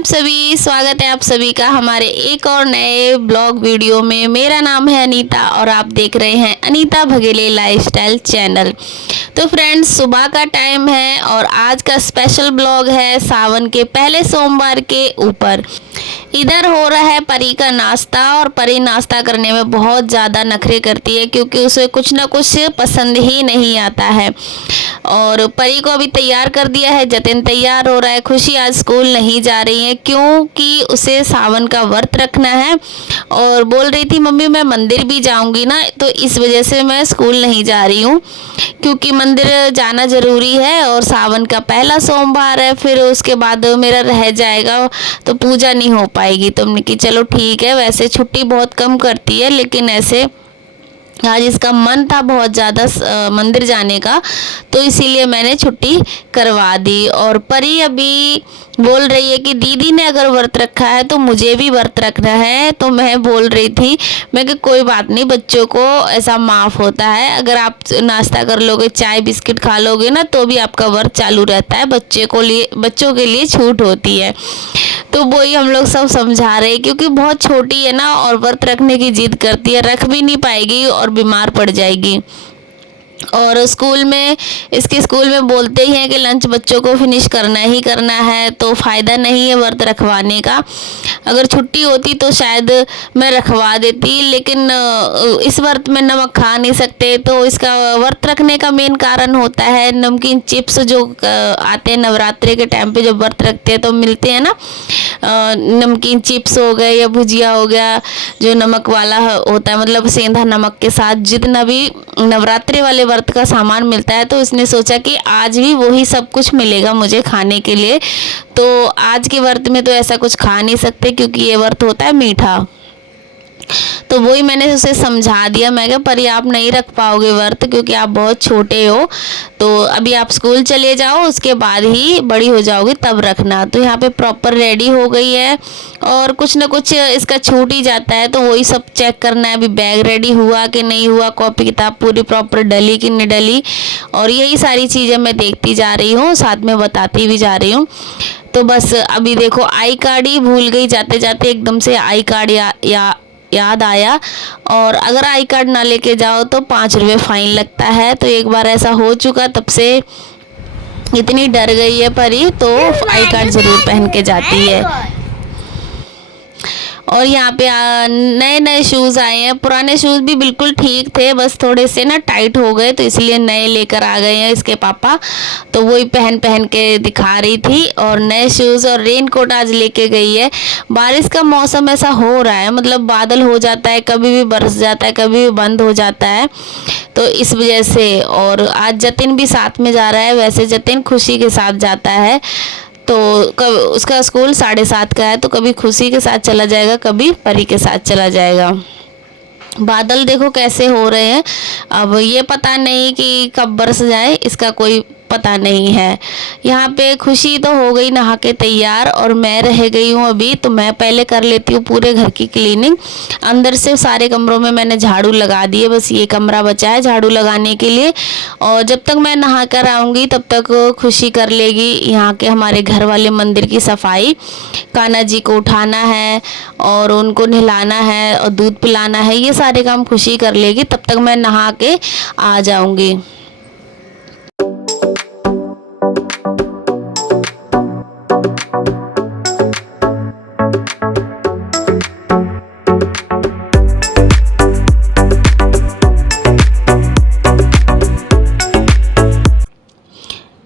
आप सभी, स्वागत है आप सभी का हमारे एक और नए ब्लॉग वीडियो में। मेरा नाम है अनीता और आप देख रहे हैं अनीता भगेले लाइफस्टाइल चैनल। तो फ्रेंड्स, सुबह का टाइम है और आज का स्पेशल ब्लॉग है सावन के पहले सोमवार के ऊपर। इधर हो रहा है परी का नाश्ता और परी नाश्ता करने में बहुत ज़्यादा नखरे करती है क्योंकि उसे कुछ ना कुछ पसंद ही नहीं आता है। और परी को अभी तैयार कर दिया है, जतिन तैयार हो रहा है। खुशी आज स्कूल नहीं जा रही है क्योंकि उसे सावन का व्रत रखना है और बोल रही थी मम्मी मैं मंदिर भी जाऊंगी ना, तो इस वजह से मैं स्कूल नहीं जा रही हूँ क्योंकि मंदिर जाना ज़रूरी है और सावन का पहला सोमवार है, फिर उसके बाद मेरा रह जाएगा तो पूजा नहीं हो पाएगी। तो हमने कि चलो ठीक है, वैसे छुट्टी बहुत कम करती है लेकिन ऐसे आज इसका मन था बहुत ज़्यादा मंदिर जाने का, तो इसीलिए मैंने छुट्टी करवा दी। और परी अभी बोल रही है कि दीदी ने अगर व्रत रखा है तो मुझे भी व्रत रखना है। तो मैं बोल रही थी मैं कि कोई बात नहीं, बच्चों को ऐसा माफ़ होता है, अगर आप नाश्ता कर लोगे, चाय बिस्किट खा लोगे ना तो भी आपका व्रत चालू रहता है, बच्चों के लिए छूट होती है। तो वही हम लोग सब समझा रहे हैं क्योंकि बहुत छोटी है ना और व्रत रखने की जिद करती है, रख भी नहीं पाएगी और बीमार पड़ जाएगी। और इसके स्कूल में बोलते ही हैं कि लंच बच्चों को फिनिश करना ही करना है, तो फ़ायदा नहीं है व्रत रखवाने का। अगर छुट्टी होती तो शायद मैं रखवा देती, लेकिन इस व्रत में नमक खा नहीं सकते, तो इसका व्रत रखने का मेन कारण होता है नमकीन चिप्स जो आते हैं नवरात्रि के टाइम पे, जब व्रत रखते हैं तो मिलते हैं ना, नमकीन चिप्स हो गए या भुजिया हो गया जो नमक वाला होता है, मतलब सेंधा नमक के साथ जितना भी नवरात्रि वाले व्रत का सामान मिलता है। तो इसने सोचा कि आज भी वही सब कुछ मिलेगा मुझे खाने के लिए, तो आज के व्रत में तो ऐसा कुछ खा नहीं सकते क्योंकि ये व्रत होता है मीठा। तो वही मैंने उसे समझा दिया, मैं कहा परी आप नहीं रख पाओगे व्रत क्योंकि आप बहुत छोटे हो, तो अभी आप स्कूल चले जाओ, उसके बाद ही बड़ी हो जाओगी तब रखना। तो यहाँ पे प्रॉपर रेडी हो गई है और कुछ ना कुछ इसका छूट ही जाता है, तो वही सब चेक करना है। अभी बैग रेडी हुआ कि नहीं हुआ, कॉपी किताब पूरी प्रॉपर डली कि नहीं डली, और यही सारी चीज़ें मैं देखती जा रही हूँ, साथ में बताती भी जा रही हूँ। तो बस अभी देखो आई कार्ड ही भूल गई, जाते जाते एकदम से आई कार्ड याद आया, और अगर आई कार्ड ना लेके जाओ तो 5 रुपये फ़ाइन लगता है। तो एक बार ऐसा हो चुका, तब से इतनी डर गई है परी, तो आई कार्ड ज़रूर पहन के जाती है। और यहाँ पे नए नए शूज़ आए हैं, पुराने शूज़ भी बिल्कुल ठीक थे, बस थोड़े से ना टाइट हो गए, तो इसलिए नए लेकर आ गए हैं इसके पापा। तो वही पहन के दिखा रही थी, और नए शूज़ और रेन कोट आज लेके गई है। बारिश का मौसम ऐसा हो रहा है, मतलब बादल हो जाता है, कभी भी बरस जाता है, कभी भी बंद हो जाता है, तो इस वजह से। और आज जतिन भी साथ में जा रहा है, वैसे जतिन खुशी के साथ जाता है, तो कब उसका स्कूल 7:30 का है, तो कभी खुशी के साथ चला जाएगा, कभी परी के साथ चला जाएगा। बादल देखो कैसे हो रहे हैं, अब ये पता नहीं कि कब बरस जाए, इसका कोई पता नहीं है। यहाँ पे खुशी तो हो गई नहा के तैयार और मैं रह गई हूँ अभी, तो मैं पहले कर लेती हूँ पूरे घर की क्लीनिंग। अंदर से सारे कमरों में मैंने झाड़ू लगा दिए, बस ये कमरा बचा है झाड़ू लगाने के लिए। और जब तक मैं नहा कर आऊँगी तब तक खुशी कर लेगी यहाँ के हमारे घर वाले मंदिर की सफाई। कान्हा जी को उठाना है और उनको नहलाना है और दूध पिलाना है, ये सारे काम खुशी कर लेगी, तब तक मैं नहा के आ जाऊँगी।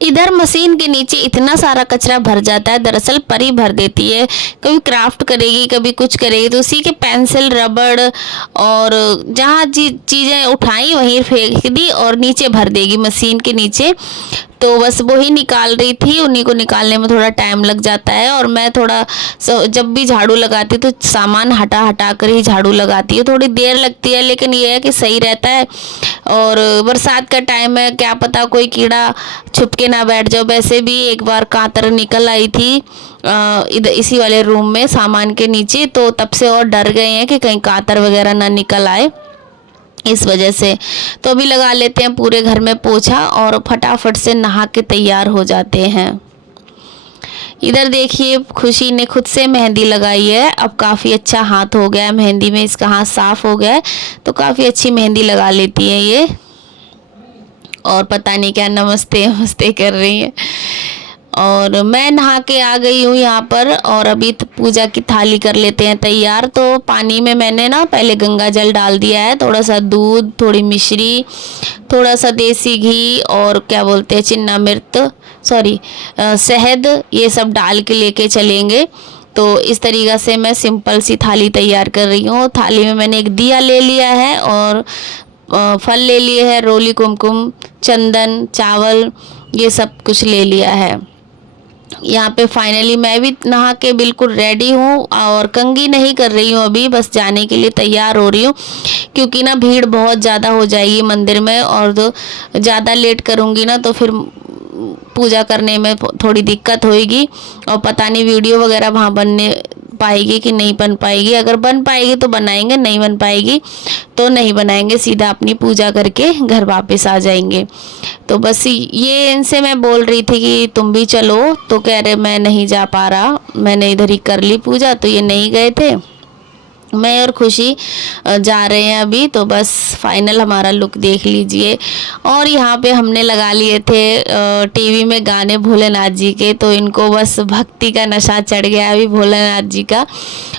इधर मशीन के नीचे इतना सारा कचरा भर जाता है, दरअसल परी भर देती है, कभी क्राफ्ट करेगी कभी कुछ करेगी, तो उसी के पेंसिल रबड़ और जहाँ चीज़ें उठाई वहीं फेंक दी और नीचे भर देगी मशीन के नीचे। तो बस वही निकाल रही थी, उन्हीं को निकालने में थोड़ा टाइम लग जाता है, और मैं थोड़ा जब भी झाड़ू लगाती तो सामान हटा कर ही झाड़ू लगाती हूँ, थोड़ी देर लगती है लेकिन ये है कि सही रहता है। और बरसात का टाइम है, क्या पता कोई कीड़ा छुप के ना बैठ जाओ। वैसे भी एक बार कांतर निकल आई थी इधर इसी वाले रूम में सामान के नीचे, तो तब से और डर गए हैं कि कहीं कांतर वगैरह ना निकल आए, इस वजह से। तो अभी लगा लेते हैं पूरे घर में पोछा और फटाफट से नहा के तैयार हो जाते हैं। इधर देखिए खुशी ने खुद से मेहंदी लगाई है। अब काफ़ी अच्छा हाथ हो गया है मेहंदी में, इसका हाथ साफ हो गया है तो काफ़ी अच्छी मेहंदी लगा लेती है ये। और पता नहीं क्या नमस्ते नमस्ते कर रही है। और मैं नहा के आ गई हूँ यहाँ पर, और अभी तो पूजा की थाली कर लेते हैं तैयार। तो पानी में मैंने ना पहले गंगा जल डाल दिया है, थोड़ा सा दूध, थोड़ी मिश्री, थोड़ा सा देसी घी और क्या बोलते हैं चिन्ना मिर्च, सॉरी शहद, ये सब डाल के लेके चलेंगे। तो इस तरीक़ा से मैं सिंपल सी थाली तैयार कर रही हूँ। थाली में मैंने एक दिया ले लिया है और फल ले लिए हैं, रोली, कुमकुम, चंदन, चावल, ये सब कुछ ले लिया है। यहाँ पे फाइनली मैं भी नहा के बिल्कुल रेडी हूँ और कंघी नहीं कर रही हूँ अभी, बस जाने के लिए तैयार हो रही हूँ क्योंकि ना भीड़ बहुत ज़्यादा हो जाएगी मंदिर में, और तो ज़्यादा लेट करूँगी ना तो फिर पूजा करने में थोड़ी दिक्कत होएगी, और पता नहीं वीडियो वगैरह वहाँ बनने पाएगी कि नहीं बन पाएगी। अगर बन पाएगी तो बनाएंगे, नहीं बन पाएगी तो नहीं बनाएंगे, सीधा अपनी पूजा करके घर वापस आ जाएंगे। तो बस ये इनसे मैं बोल रही थी कि तुम भी चलो, तो कह रहे मैं नहीं जा पा रहा, मैंने इधर ही कर ली पूजा, तो ये नहीं गए थे। मैं और खुशी जा रहे हैं अभी। तो बस फाइनल हमारा लुक देख लीजिए। और यहाँ पे हमने लगा लिए थे टीवी में गाने भोलेनाथ जी के, तो इनको बस भक्ति का नशा चढ़ गया अभी भोलेनाथ जी का।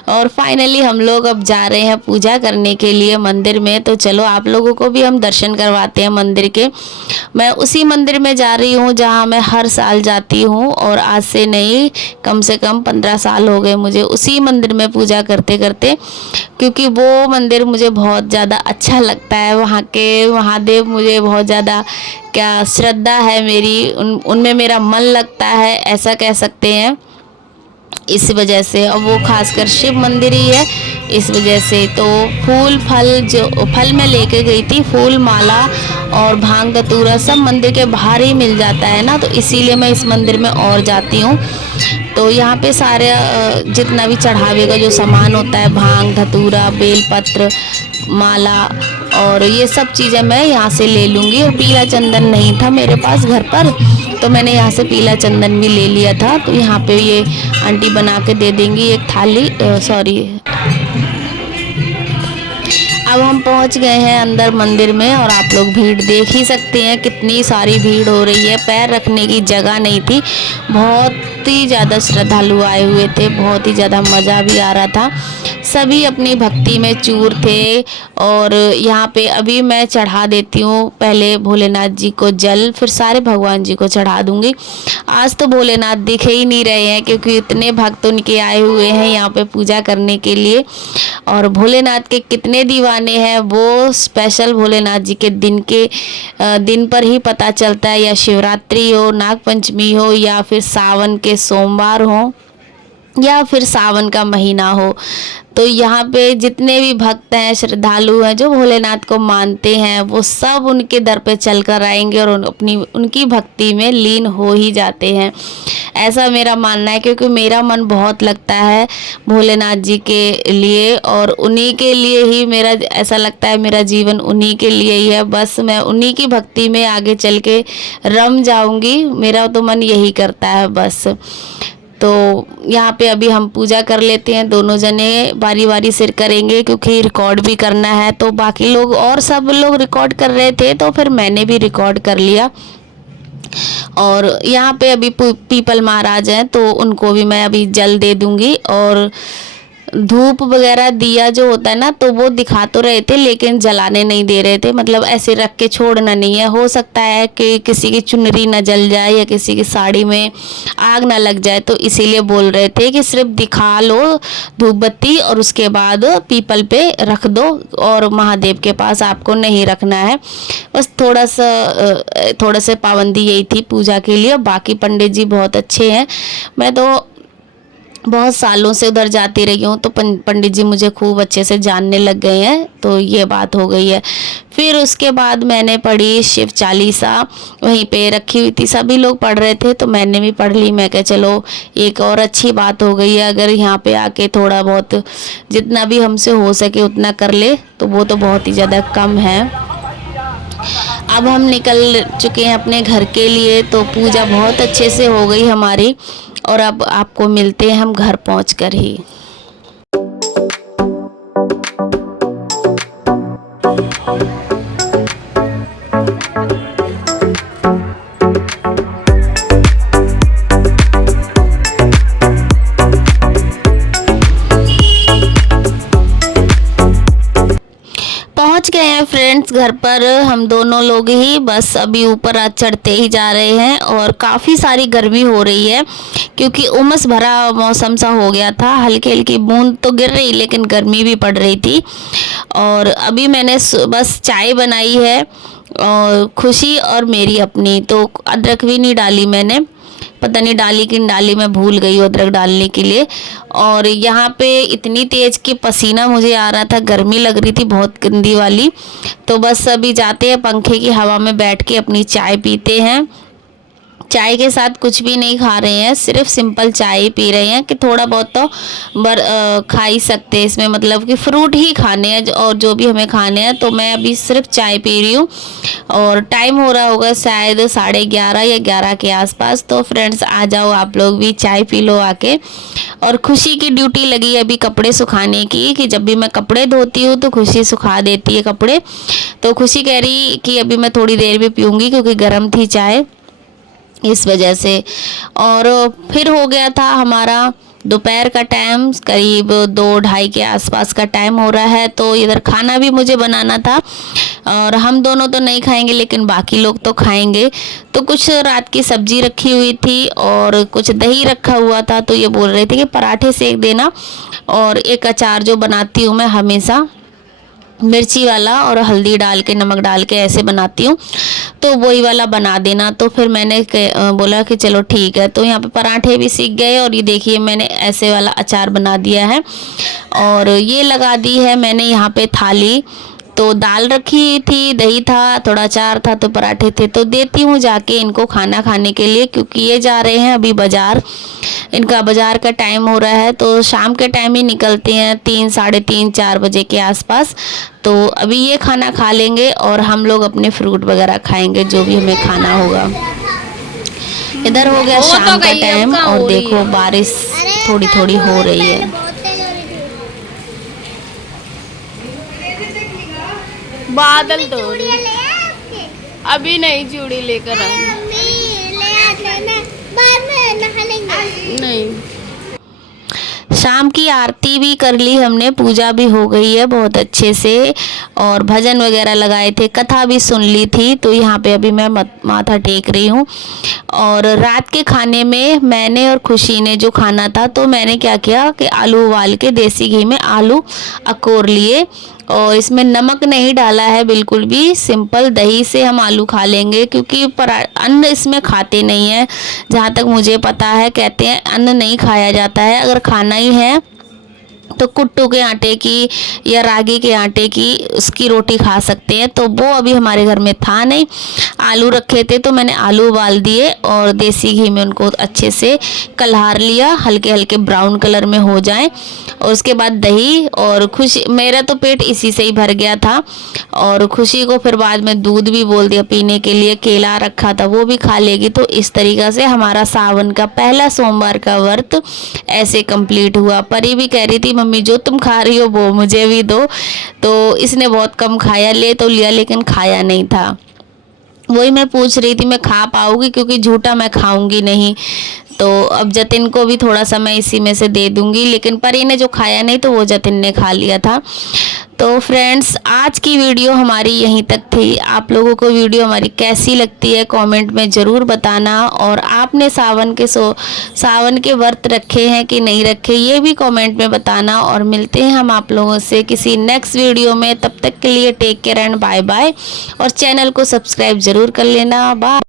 और फाइनली हम लोग अब जा रहे हैं पूजा करने के लिए मंदिर में। तो चलो आप लोगों को भी हम दर्शन करवाते हैं मंदिर के। मैं उसी मंदिर में जा रही हूँ जहाँ मैं हर साल जाती हूँ, और आज से नहीं, कम से कम 15 साल हो गए मुझे उसी मंदिर में पूजा करते करते, क्योंकि वो मंदिर मुझे बहुत ज़्यादा अच्छा लगता है। वहाँ के महादेव मुझे बहुत ज़्यादा क्या श्रद्धा है मेरी, उनमें मेरा मन लगता है, ऐसा कह सकते हैं। इस वजह से, और वो खासकर शिव मंदिर ही है, इस वजह से। तो फूल फल, जो फल मैं लेके गई थी, फूल माला और भांग धतूरा सब मंदिर के बाहर ही मिल जाता है ना, तो इसीलिए मैं इस मंदिर में और जाती हूँ। तो यहाँ पे सारे जितना भी चढ़ावे का जो सामान होता है, भांग धतूरा, बेलपत्र, माला और ये सब चीज़ें मैं यहाँ से ले लूँगी। और पीला चंदन नहीं था मेरे पास घर पर, तो मैंने यहाँ से पीला चंदन भी ले लिया था। तो यहाँ पे ये आंटी बना के दे देंगी एक थाली, सॉरी। अब हम पहुँच गए हैं अंदर मंदिर में, और आप लोग भीड़ देख ही सकते हैं, कितनी सारी भीड़ हो रही है। पैर रखने की जगह नहीं थी, बहुत ही ज़्यादा श्रद्धालु आए हुए थे, बहुत ही ज़्यादा मज़ा भी आ रहा था। सभी अपनी भक्ति में चूर थे। और यहाँ पे अभी मैं चढ़ा देती हूँ पहले भोलेनाथ जी को जल, फिर सारे भगवान जी को चढ़ा दूँगी। आज तो भोलेनाथ दिखे ही नहीं रहे हैं क्योंकि इतने भक्त उनके आए हुए हैं यहाँ पे पूजा करने के लिए। और भोलेनाथ के कितने दीवाने हैं वो स्पेशल भोलेनाथ जी के दिन पर ही पता चलता है, या शिवरात्रि हो, नाग पंचमी हो, या फिर सावन के सोमवार हो, या फिर सावन का महीना हो। तो यहाँ पे जितने भी भक्त हैं, श्रद्धालु हैं, जो भोलेनाथ को मानते हैं, वो सब उनके दर पे चल कर आएंगे और उनकी भक्ति में लीन हो ही जाते हैं, ऐसा मेरा मानना है। क्योंकि मेरा मन बहुत लगता है भोलेनाथ जी के लिए, और उन्हीं के लिए ही मेरा ऐसा लगता है, मेरा जीवन उन्हीं के लिए ही है। बस मैं उन्हीं की भक्ति में आगे चल के रम जाऊंगी, मेरा तो मन यही करता है बस। तो यहाँ पे अभी हम पूजा कर लेते हैं, दोनों जने बारी बारी से करेंगे क्योंकि रिकॉर्ड भी करना है। तो बाकी लोग और सब लोग रिकॉर्ड कर रहे थे, तो फिर मैंने भी रिकॉर्ड कर लिया। और यहाँ पे अभी पीपल महाराज हैं, तो उनको भी मैं अभी जल दे दूँगी। और धूप वगैरह दिया जो होता है ना, तो वो दिखा तो रहे थे लेकिन जलाने नहीं दे रहे थे, मतलब ऐसे रख के छोड़ना नहीं है। हो सकता है कि किसी की चुनरी ना जल जाए या किसी की साड़ी में आग ना लग जाए, तो इसीलिए बोल रहे थे कि सिर्फ दिखा लो धूप बत्ती और उसके बाद पीपल पे रख दो, और महादेव के पास आपको नहीं रखना है। बस थोड़ा सा पाबंदी यही थी पूजा के लिए। बाकी पंडित जी बहुत अच्छे हैं, मैं तो बहुत सालों से उधर जाती रही हूँ, तो पंडित जी मुझे खूब अच्छे से जानने लग गए हैं, तो ये बात हो गई है। फिर उसके बाद मैंने पढ़ी शिव चालीसा, वहीं पे रखी हुई थी, सभी लोग पढ़ रहे थे तो मैंने भी पढ़ ली। मैं कहा चलो एक और अच्छी बात हो गई है, अगर यहाँ पे आके थोड़ा बहुत जितना भी हमसे हो सके उतना कर ले, तो वो तो बहुत ही ज़्यादा कम है। अब हम निकल चुके हैं अपने घर के लिए। तो पूजा बहुत अच्छे से हो गई हमारी और अब आपको मिलते हैं हम घर पहुंचकर ही। पहुंच गए हैं फ्रेंड्स घर पर, हम दोनों लोग ही, बस अभी ऊपर चढ़ते ही जा रहे हैं। और काफ़ी सारी गर्मी हो रही है क्योंकि उमस भरा मौसम सा हो गया था। हल्की हल्की बूंद तो गिर रही लेकिन गर्मी भी पड़ रही थी। और अभी मैंने बस चाय बनाई है और खुशी और मेरी अपनी, तो अदरक भी नहीं डाली मैंने, पता नहीं डाली कि डाली, मैं भूल गई अदरक डालने के लिए। और यहाँ पे इतनी तेज़ कि पसीना मुझे आ रहा था, गर्मी लग रही थी बहुत गंदी वाली। तो बस अभी जाते हैं पंखे की हवा में बैठ के अपनी चाय पीते हैं। चाय के साथ कुछ भी नहीं खा रहे हैं, सिर्फ सिंपल चाय पी रहे हैं कि थोड़ा बहुत तो खा ही सकते हैं इसमें, मतलब कि फ्रूट ही खाने हैं और जो भी हमें खाने हैं। तो मैं अभी सिर्फ चाय पी रही हूँ और टाइम हो रहा होगा शायद 11:30 या 11 के आसपास। तो फ्रेंड्स आ जाओ आप लोग भी, चाय पी लो आके। और खुशी की ड्यूटी लगी है अभी कपड़े सुखाने की, कि जब भी मैं कपड़े धोती हूँ तो खुशी सुखा देती है कपड़े। तो खुशी कह रही कि अभी मैं थोड़ी देर भी पीऊँगी क्योंकि गर्म थी चाय, इस वजह से। और फिर हो गया था हमारा दोपहर का टाइम, करीब 2-2:30 के आसपास का टाइम हो रहा है। तो इधर खाना भी मुझे बनाना था और हम दोनों तो नहीं खाएंगे लेकिन बाकी लोग तो खाएंगे। तो कुछ रात की सब्जी रखी हुई थी और कुछ दही रखा हुआ था। तो ये बोल रहे थे कि पराठे सेक देना, और एक अचार जो बनाती हूँ मैं हमेशा, मिर्ची वाला और हल्दी डाल के नमक डाल के ऐसे बनाती हूँ, तो वही वाला बना देना। तो फिर मैंने बोला कि चलो ठीक है। तो यहाँ पे पराठे भी सीख गए और ये देखिए मैंने ऐसे वाला अचार बना दिया है। और ये लगा दी है मैंने यहाँ पे थाली। तो दाल रखी थी, दही था, थोड़ा अचार था, तो पराठे थे। तो देती हूँ जाके इनको खाना खाने के लिए, क्योंकि ये जा रहे हैं अभी बाज़ार, इनका बाज़ार का टाइम हो रहा है। तो शाम के टाइम ही निकलते हैं 3, 3:30, 4 बजे के आसपास। तो अभी ये खाना खा लेंगे और हम लोग अपने फ्रूट वगैरह खाएंगे जो भी हमें खाना होगा। इधर हो गया शाम का टाइम और देखो बारिश थोड़ी थोड़ी हो रही है। बादल तो अभी नहीं, चूड़ी लेकर आए नहीं। शाम की आरती भी कर ली हमने, पूजा भी हो गई है बहुत अच्छे से, और भजन वगैरह लगाए थे, कथा भी सुन ली थी। तो यहाँ पे अभी मैं माथा टेक रही हूँ। और रात के खाने में मैंने और खुशी ने जो खाना था, तो मैंने क्या किया कि आलू उबाल के देसी घी में आलू अकोर लिए और इसमें नमक नहीं डाला है बिल्कुल भी, सिंपल दही से हम आलू खा लेंगे, क्योंकि अन्न इसमें खाते नहीं है। जहाँ तक मुझे पता है कहते हैं अन्न नहीं खाया जाता है, अगर खाना ही है तो कुट्टू के आटे की या रागी के आटे की उसकी रोटी खा सकते हैं। तो वो अभी हमारे घर में था नहीं, आलू रखे थे तो मैंने आलू उबाल दिए और देसी घी में उनको अच्छे से कलहार लिया, हल्के हल्के ब्राउन कलर में हो जाए। और उसके बाद दही, और खुशी, मेरा तो पेट इसी से ही भर गया था। और खुशी को फिर बाद में दूध भी बोल दिया पीने के लिए, केला रखा था वो भी खा लेगी। तो इस तरीक़ा से हमारा सावन का पहला सोमवार का व्रत ऐसे कंप्लीट हुआ। परी भी कह रही थी मम्मी जो तुम खा रही हो वो मुझे भी दो, तो इसने बहुत कम खाया, ले तो लिया लेकिन खाया नहीं था। वही मैं पूछ रही थी मैं खा पाऊंगी, क्योंकि झूठा मैं खाऊंगी नहीं। तो अब जतिन को भी थोड़ा सा मैं इसी में से दे दूंगी, लेकिन परी ने जो खाया नहीं तो वो जतिन ने खा लिया था। तो फ्रेंड्स आज की वीडियो हमारी यहीं तक थी। आप लोगों को वीडियो हमारी कैसी लगती है कमेंट में ज़रूर बताना, और आपने सावन के व्रत रखे हैं कि नहीं रखे ये भी कमेंट में बताना। और मिलते हैं हम आप लोगों से किसी नेक्स्ट वीडियो में, तब तक के लिए take care and bye bye. और चैनल को सब्सक्राइब ज़रूर कर लेना। बाय।